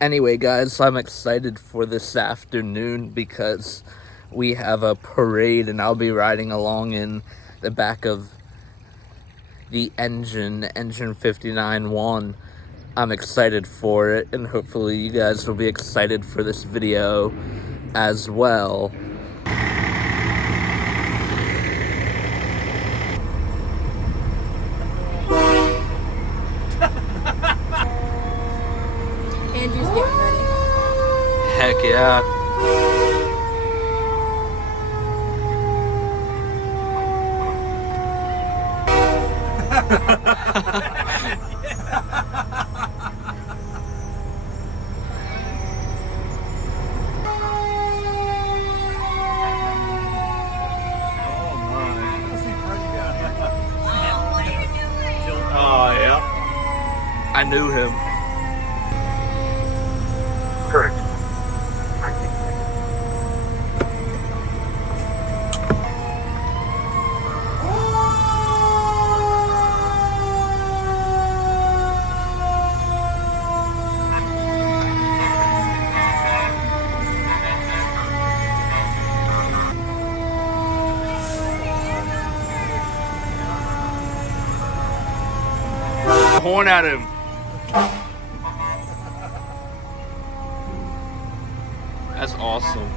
Anyway, guys, I'm excited for this afternoon because we have a parade and I'll be riding along in the back of the engine 59-1. I'm excited for it, and hopefully you guys will be excited for this video as well. Andrew's getting ready. Heck yeah. Oh, yeah. I knew him. Correct. Horn at him. That's awesome.